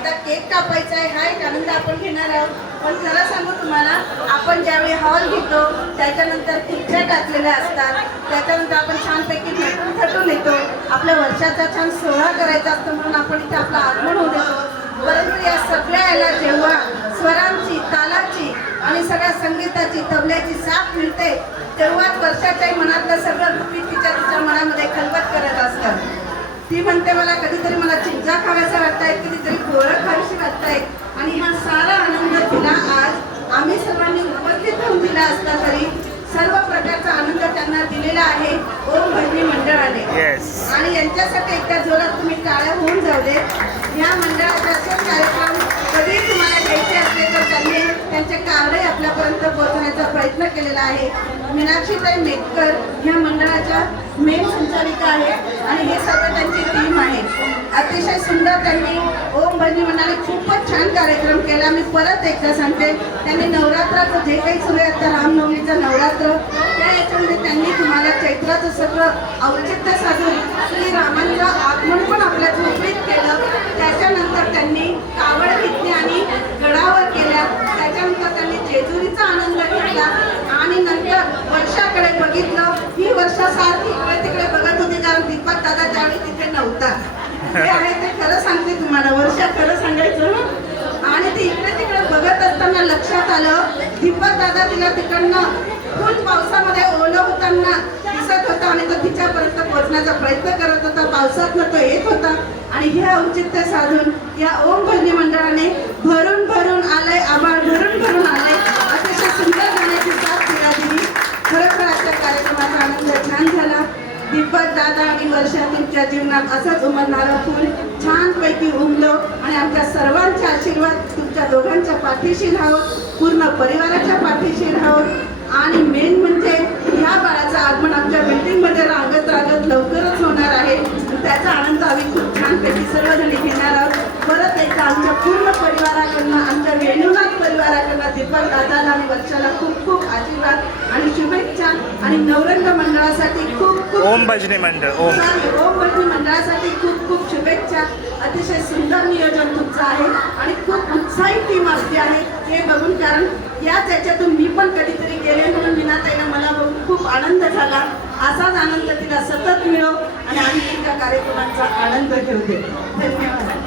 आता केक कापायचा आहे हा एक आनंद आपण घेणार आहोत. पण खरं सांगू तुम्हाला आपण ज्यावेळी हॉल घेतो त्याच्यानंतर खुर्च्या टाकलेल्या असतात. त्याच्यानंतर आपण छानपैकी भेटून थटून येतो. आपल्या वर्षाचा छान सोहळा करायचा असतो म्हणून आपण इथे आपलं आगमन होऊ देतो. परंतु या सगळ्या याला जेव्हा स्वरांची तालाची आणि सगळ्या संगीताची तबल्याची साथ मिळते तेव्हाच वर्षाच्याही मनातलं सगळं गुपित तिच्या तिच्या मनामध्ये खलबत करत असतो. ती म्हणते मला कधीतरी मला चिंचा खाव्याचा वाटताय कधीतरी गोळं खावीशी वाटताय. आणि हा सारा आनंद तिला आज आम्ही सर्वांनी उपस्थित होऊन दिला असता तरी सर्व प्रकारचा आनंद त्यांना दिलेला आहे ओम भजनी मंडळाने. आणि यांच्यासाठी एकदा जोरात तुम्ही टाळ्या होऊन जाऊ दे या मंडळाचे कार्यक्रम कधी तुम्हाला घ्यायचे असले तर त्यांनी त्यांचे कावडे आपल्यापर्यंत पोहोचवण्याचा प्रयत्न केलेला आहे. मीनाक्षीताई मेटकर ह्या मंडळाच्या मेन संचालिका आहेत आणि हे सर्व त्यांची टीम आहे. अतिशय सुंदर त्यांनी ओम भजनी म्हणाले खूपच छान कार्यक्रम केला. मी परत एकदा सांगते त्यांनी नवरात्राचं जे काही सुरू आहे आता रामनवमीचं नवरात्र त्या याच्यामध्ये त्यांनी तुम्हाला चैत्राचं सगळं औचित्य साधून श्री रामांचं आगमन पण आपल्या झोपडीत केलं त्याच्यानंतर त्यांनी कावड घेतली आणि गडावर केल्या त्याच्यानंतर त्यांनी जेजुरीचा आनंद घेतला आणि नंतर वर्षाकडे बघितलं ही सारखी इकडे तिकडे बघत होती कारण दीपक दादा त्यावेळी तिथे नव्हता. हे आहे ते खरं सांगते तुम्हाला. वर्षा खरं सांगायचं आणि ती इकडे तिकडे बघत असताना लक्षात आलं दीपक दादा तिला तिकडनं फुल पावसामध्ये ओलं होताना दिसत होता आणि तो तिच्यापर्यंत पोहोचण्याचा प्रयत्न करत होता. पावसातनं तो येत होता. आणि हे औचित्य साधून या ओम भजनी मंडळाने भरून भरून आलंय आभाळ भरून भरून आलंय अतिशय सुंदर गाण्याची साथ तिला दिली खरोखर आजच्या कार्यक्रमाचा आनंद छान झाला दीपक दादा आणि वर्षा तुमच्या जीवनात असंच उमरणारं फूल छानपैकी उमलो आणि आमच्या सर्वांचे आशीर्वाद तुमच्या दोघांच्या पाठीशी राहावं पूर्ण परिवाराच्या पाठीशी राहावं आणि मेन म्हणजे ह्या बाळाचं आगमन आमच्या बिल्डिंगमध्ये रांगत रांगत लवकरच होणार आहे. त्याचा आनंद आम्ही खूप छानपैकी सर्वजणी घेणार आहोत. परत एकदा आमच्या पूर्ण परिवाराकडनं आमच्या वेणुनाथ परिवाराकडनं दीपक दादाला आणि वर्षाला खूप खूप आशीर्वाद आणि शुभेच्छा आणि नवरंग मंडळासाठी खूप ओम भजनी मंडळ ओम. ओम भजनी मंडळासाठी खूप खूप शुभेच्छा. अतिशय सुंदर नियोजन तुमचं आहे आणि खूप उत्साही टीम असते आहे. हे बघून कारण याच याच्यातून मी पण कधीतरी गेले म्हणून मीनाताईला मला बघून खूप आनंद झाला. असाच आनंद तिला सतत मिळो आणि आम्ही त्या कार्यक्रमांचा आनंद घेऊ दे धन्यवाद.